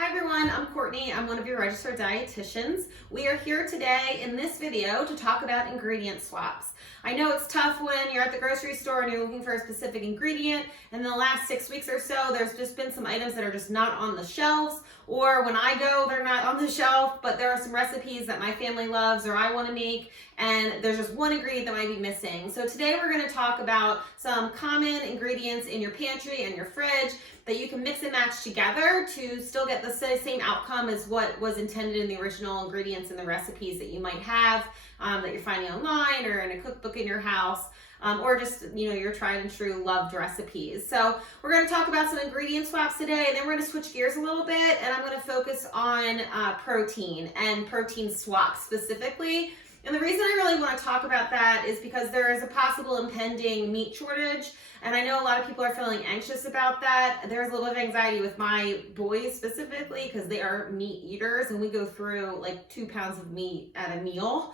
Hi everyone, I'm Courtney. I'm one of your registered dietitians. We are here today in this video to talk about ingredient swaps. I know it's tough when you're at the grocery store and you're looking for a specific ingredient, and in the last 6 weeks or so, there's just been some items that are just not on the shelves, or when I go, they're not on the shelf, but there are some recipes that my family loves or I want to make, and there's just one ingredient that might be missing. So today we're going to talk about some common ingredients in your pantry and your fridge that you can mix and match together to still get the same outcome as what was intended in the original ingredients and the recipes that you might have that you're finding online or in a cookbook in your house. Or just, your tried and true loved recipes. So we're going to talk about some ingredient swaps today, and then we're going to switch gears a little bit, and I'm going to focus on protein and protein swaps specifically. And the reason I really want to talk about that is because there is a possible impending meat shortage, and I know a lot of people are feeling anxious about that. There's a little bit of anxiety with my boys specifically because they are meat eaters, and we go through like 2 pounds of meat at a meal.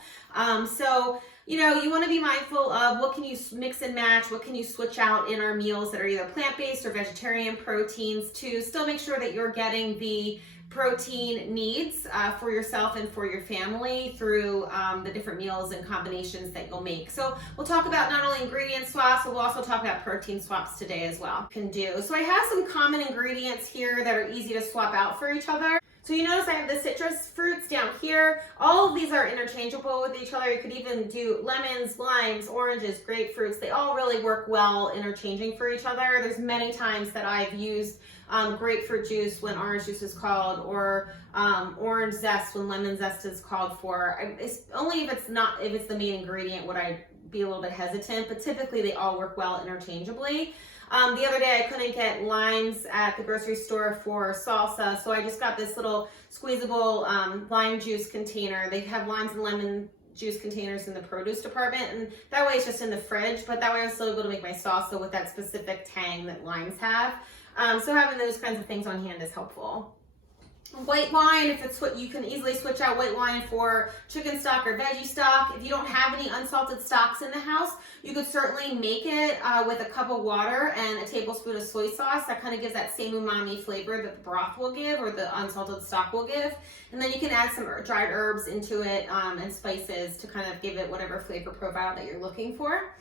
So you want to be mindful of what can you mix and match, what can you switch out in our meals that are either plant-based or vegetarian proteins to still make sure that you're getting the protein needs for yourself and for your family through the different meals and combinations that you'll make. So we'll talk about not only ingredient swaps, but we'll also talk about protein swaps today as well. So I have some common ingredients here that are easy to swap out for each other. So you notice I have the citrus fruits down here. All of these are interchangeable with each other. You could even do lemons, limes, oranges, grapefruits. They all really work well interchanging for each other. There's many times that I've used grapefruit juice when orange juice is called, or orange zest when lemon zest is called for. It's only if it's the main ingredient would I be a little bit hesitant, but typically they all work well interchangeably. The other day I couldn't get limes at the grocery store for salsa, so I just got this little squeezable lime juice container. They have limes and lemon juice containers in the produce department, and that way it's just in the fridge, but that way I'm still able to make my salsa with that specific tang that limes have. So having those kinds of things on hand is helpful. White wine, if it's what you can easily switch out white wine for chicken stock or veggie stock. If you don't have any unsalted stocks in the house, you could certainly make it with a cup of water and a tablespoon of soy sauce. That kind of gives that same umami flavor that the broth will give or the unsalted stock will give. And then you can add some dried herbs into it and spices to kind of give it whatever flavor profile that you're looking for.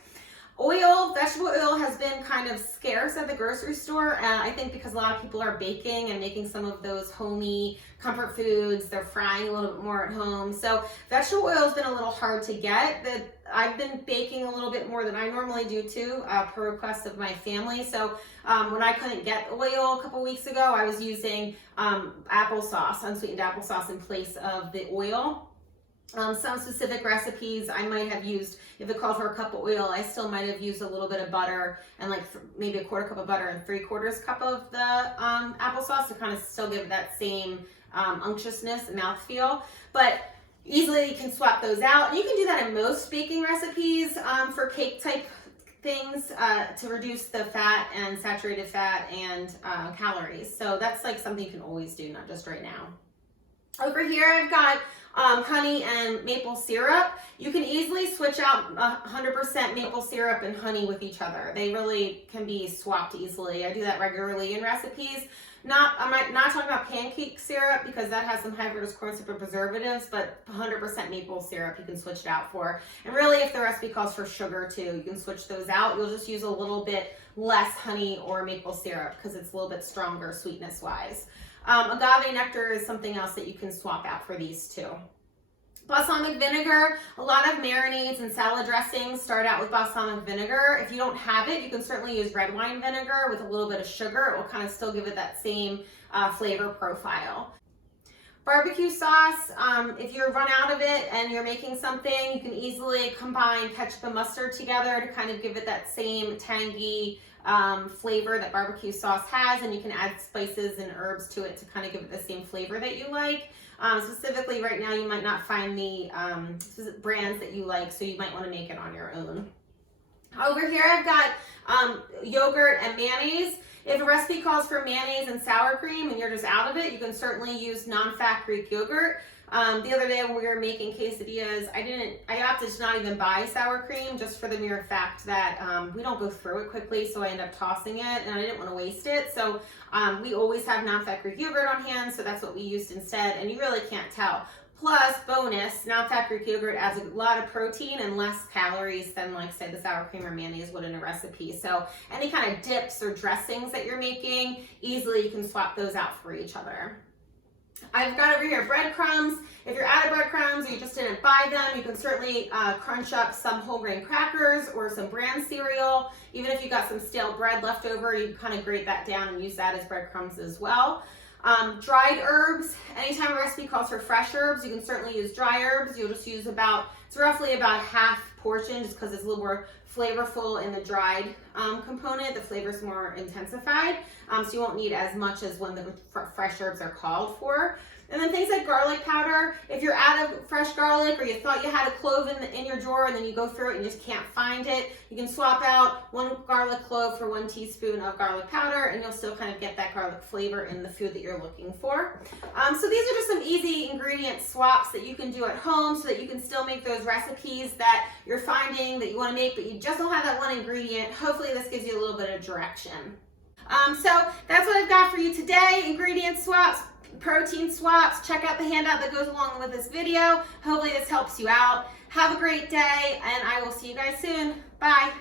Vegetable oil has been kind of scarce at the grocery store. I think because a lot of people are baking and making some of those homey comfort foods. They're frying a little bit more at home. So vegetable oil has been a little hard to get. I've been baking a little bit more than I normally do too, per request of my family. So when I couldn't get oil a couple weeks ago, I was using applesauce, unsweetened applesauce in place of the oil. Some specific recipes I might have used, if it called for a cup of oil, I still might have used a little bit of butter and maybe a 1/4 cup of butter and 3/4 cup of the applesauce to kind of still give that same unctuousness and mouthfeel. But easily you can swap those out. And you can do that in most baking recipes for cake type things to reduce the fat and saturated fat and calories. So that's like something you can always do, not just right now. Over here I've got honey and maple syrup. You can easily switch out 100% maple syrup and honey with each other. They really can be swapped easily. I do that regularly in recipes. I'm not talking about pancake syrup because that has some high fructose corn syrup preservatives, but 100% maple syrup you can switch it out for. And really, if the recipe calls for sugar too, you can switch those out. You'll just use a little bit less honey or maple syrup because it's a little bit stronger sweetness wise. Agave nectar is something else that you can swap out for these two. Balsamic vinegar, a lot of marinades and salad dressings start out with balsamic vinegar. If you don't have it, you can certainly use red wine vinegar with a little bit of sugar. It will kind of still give it that same flavor profile. Barbecue sauce, if you run out of it and you're making something, you can easily combine ketchup and mustard together to kind of give it that same tangy flavor that barbecue sauce has, and you can add spices and herbs to it to kind of give it the same flavor that you like. Specifically right now you might not find the brands that you like, so you might want to make it on your own. Over here I've got yogurt and mayonnaise. If a recipe calls for mayonnaise and sour cream and you're just out of it, you can certainly use non-fat Greek yogurt. The other day when we were making quesadillas, I opted to not even buy sour cream just for the mere fact that we don't go through it quickly, so I end up tossing it and I didn't want to waste it. So we always have non-fat Greek yogurt on hand, so that's what we used instead, and you really can't tell. Plus, bonus, non-fat Greek yogurt adds a lot of protein and less calories than, like, say, the sour cream or mayonnaise would in a recipe. So any kind of dips or dressings that you're making, easily you can swap those out for each other. I've got over here breadcrumbs. If you're out of breadcrumbs or you just didn't buy them, you can certainly crunch up some whole grain crackers or some bran cereal. Even if you got some stale bread left over, you can kind of grate that down and use that as breadcrumbs as well. Dried herbs, anytime a recipe calls for fresh herbs, you can certainly use dry herbs. You'll just use it's roughly about half portion just because it's a little more flavorful in the dried component. The flavor's more intensified, so you won't need as much as when the fresh herbs are called for. And then things like garlic powder. If you're out of fresh garlic or you thought you had a clove in your drawer and then you go through it and you just can't find it, you can swap out 1 garlic clove for 1 teaspoon of garlic powder and you'll still kind of get that garlic flavor in the food that you're looking for. So these are just some easy ingredient swaps that you can do at home so that you can still make those recipes that you're finding that you want to make, but you just don't have that one ingredient. Hopefully this gives you a little bit of direction. So that's what I've got for you today. Ingredient swaps, protein swaps. Check out the handout that goes along with this video. Hopefully this helps you out. Have a great day, and I will see you guys soon. Bye.